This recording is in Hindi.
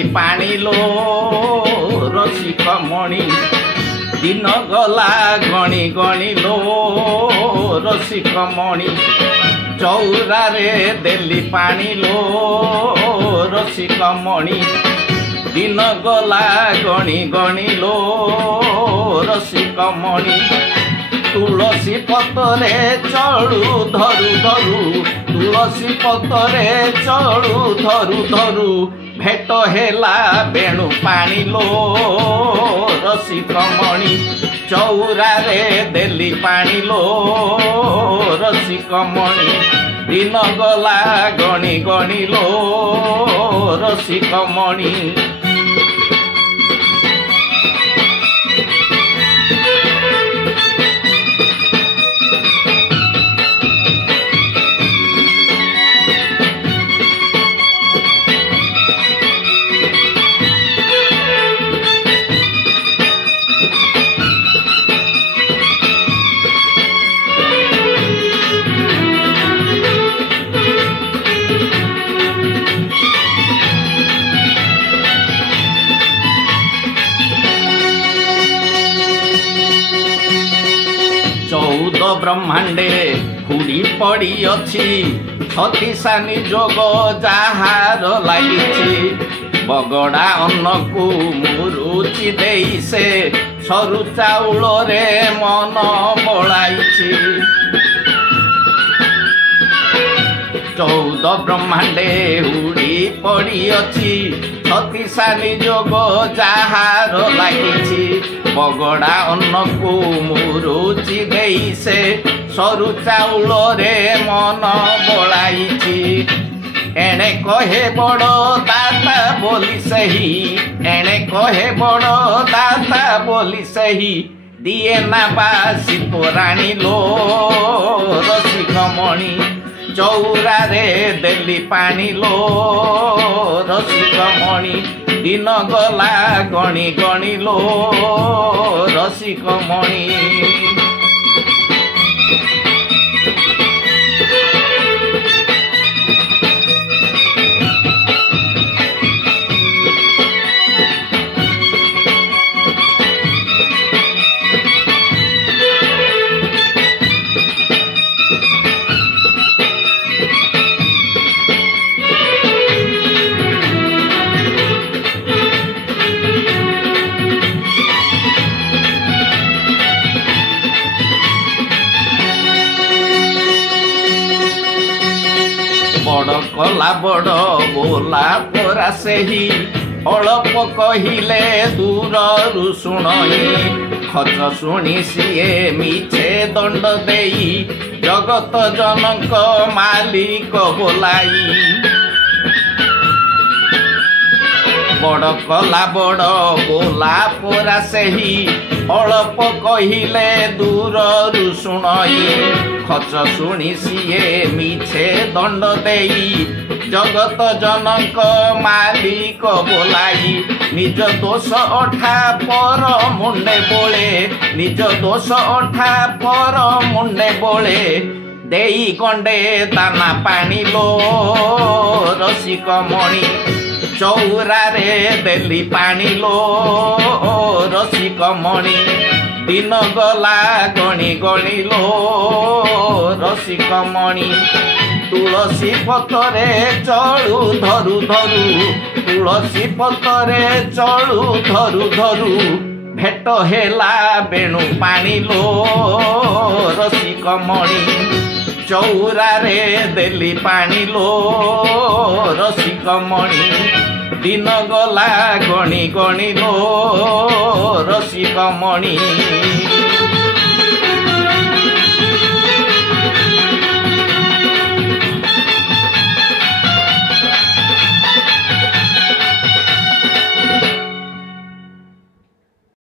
देली पानी लो रसिक मणि दिन गला गणी गणी लो रसिक मणि चौरा रे देली पानी लो रसिक मणि दिन गला गणी गणी लो रसिक मणि तुलसी पतरे चढ़ू धरु धरु तुलसी पतरे चढ़ू धरु धरु भेट हेला बेणु पानी लो रसिक मणि चौरा रे देली पानी लो रसिक मणि दिन गला गणी गणी लो रसिक मणि ब्रह्मांडे हुड़ी पड़ी अच्छी छत्तीसानी जोग जहार लगी बगड़ा अन्न को मुरुचि दे से सरु चाउल रे मन बड़ाई 14 ब्रह्मांडे हुड़ी पड़ी अच्छी छत्तीसानी जोग जहार लगी बगड़ा अन्न को मुरुचि दे से सरु चाउल रे मन बड़ाई एणे कहे बड़ दाता बोली सही एणे कहे बड़ दाता बोली सही दिए ना बासी तोराणी लो रसिक मणि चौरा रे देली पानी लो रसिक मणि दिन गला गणी गणी लो रसिक मणि बड़ कला बड़ बोला परा सेही अल्प कहिले दूर शुणई खच शुणी सीए मिछे दंड देई जगत जनक मालिक बोलाई बड़ कला बड़ बोला परा सेही अल्प कहिले दूर शुणई खच शुणी सीए मिछे दंड देई जगत जनक मालिक बोलाई निज दोष अठा पर मुंडे बोले निज दोष अठा पर मुंडे बोले देई गंडे दाना पानी लो रसिक मणि चौरा रे देली पानी लो रसिक मणि दिन गला गणी गणी लो रसिक मणि तुलसी पतरे चढ़ू धरु धरु तुलसी पतरे चढ़ू धरु धरु भेट हेला बेणु पानी लो रसिक मणि चौरा रे देली पानी लो रसिक मणि दिन गला गणी गणी लो रसिक मणि।